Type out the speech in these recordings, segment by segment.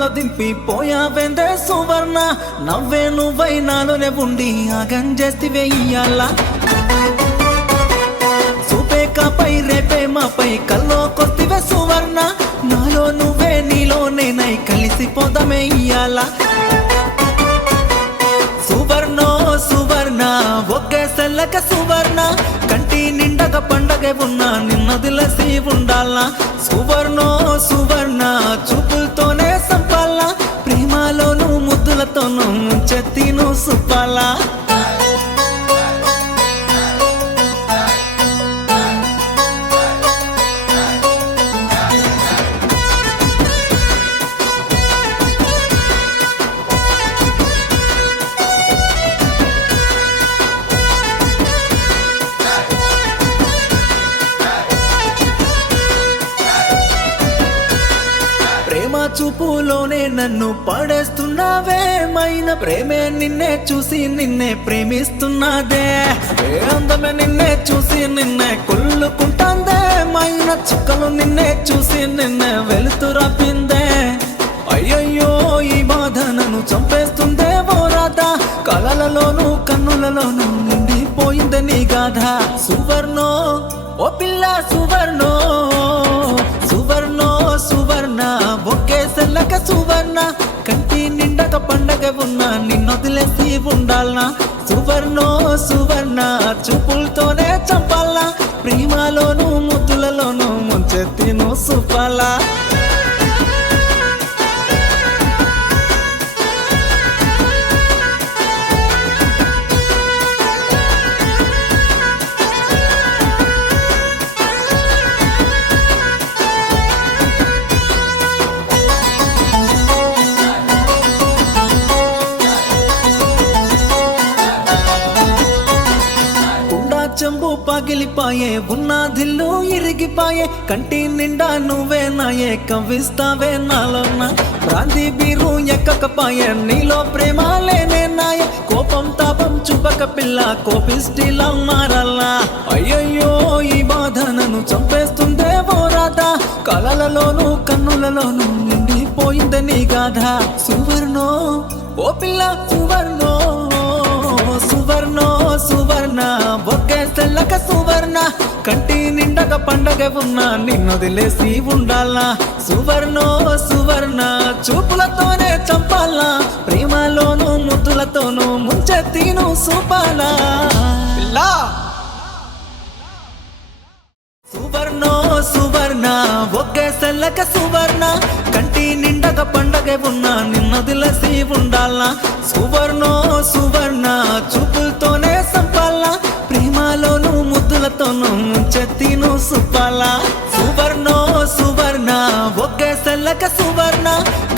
బుట్టలో దింపి పోయావేందే సువర్ణ నవ్వే నువ్వై నాలోనే ఉండి ఆగం చేస్తివే ఇయ్యాల చూపేకాపై రేపే మాపై కల్లోకొస్తివే సువర్ణ నాలో నువ్వే నీలో నేనై కలిసిపోదామే ఇయ్యాల సువర్ణో సువర్ణ ఒకే సెల్లక సువర్ణ కంటి నిండగ పండగ ఉన్నా నిన్నదిలసి ఉండాలా సువర్ణో సువర్ణ చూపులతోనే సంపాలా ప్రేమలోను ముద్దులతోనూ ముంచెత్తిను సుప్పాలా ప్రేమ చూపులోనే నన్ను పడేస్తున్నావే మైన ప్రేమే నిన్నే చూసి నిన్నే ప్రేమిస్తున్నదే అందమే నిన్నే చూసి నిన్నే కొల్లుకుంటాందే మైన చుక్కలు నిన్నే చూసి నిన్నే వెలుతురపిందే అయ్యయ్యో ఈ బాధ నన్ను చంపేస్తుందే ఓ రాధా కలలలోనూ కన్నులలోనూ నిండిపోయిందే నీ గాథ సువర్ణో ఓ పిల్ల సువర్ణో సువర్ణో సువర్ణ ఒకే సెల్లక సువర్ణ కంటి నిండక పండగ ఉన్నా నిన్నొదిలేసి ఉండాలనా సువర్ణో సువర్ణ చూపులతోనే చంపాలా ప్రేమలోను ముద్దులలోనూ ముంచెత్తిను సుపాలా చెంబు పగిలిపాయే ఉన్న దిల్లు ఇరిగిపాయే కంటి నిండా నువ్వే నాయే కవ్విస్తావే నాలోన ప్రాంతి బీరు ఎక్కకపాయే నీలో ప్రేమ లేనే నాయ కోపం తాపం చూపక పిల్ల కోపిస్టిలా మారల్లా అయ్యయ్యో ఈ బాధ నన్ను చంపేస్తుందే ఓ రాధా కలలలోనూ కన్నులలోనూ నిండిపోయిందే నీ గాథ సువర్ణో ఓ పిల్ల సువర్ణో సువర్ణో సువర్ణ ఒకే సెల్లక సువర్ణ కంటి నిండక పండగ ఉన్నా నిన్నొదిలేసి ఉండాలా సువర్ణో సువర్ణ చూపులతోనే చంపాలా ప్రేమలోను ముద్దులతోనూ ముంచెత్తిను సూపాలా సువర్ణో సువర్ణ ఒకే సెల్లక సువర్ణ కంటి నిండక పండగ ఉన్నా నిన్నదిలసి ఉండాలా సువర్ణో సువర్ణ చూపులతోనే సంపాలా ప్రేమలోను ముద్దులతోనూ ముంచెత్తిను సుప్పాలా సువర్ణో సువర్ణ ఒకే సెల్లక సువర్ణ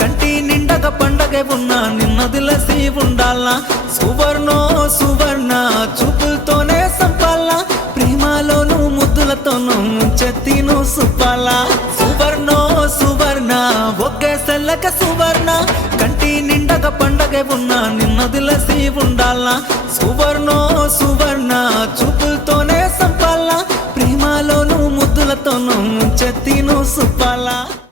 కంటి నిండక పండగ ఉన్నా నిన్నదిలసి ఉండాలా సువర్ణో సువర్ణ చూపులతోనే సంపాలా ప్రేమలోను ముద్దులతోనూ ముంచెత్తిను సుప్పాలా సువర్ణో సువర్ణ ఒకే సెల్లక సువర్ణ కంటి నిండక పండగ ఉన్నా నిన్నదిలసి ఉండాలా సువర్ణో సువర్ణ చూపులతోనే సంపాలా ప్రేమలోను ముద్దులతోనూ ముంచెత్తిను సుప్పాలా సువర్ణో సువర్ణ ఒకే సెల్లక సువర్ణ కంటి నిండక పండగ ఉన్నా నిన్నదిలసి ఉండాలా సువర్ణో సువర్ణ చూపు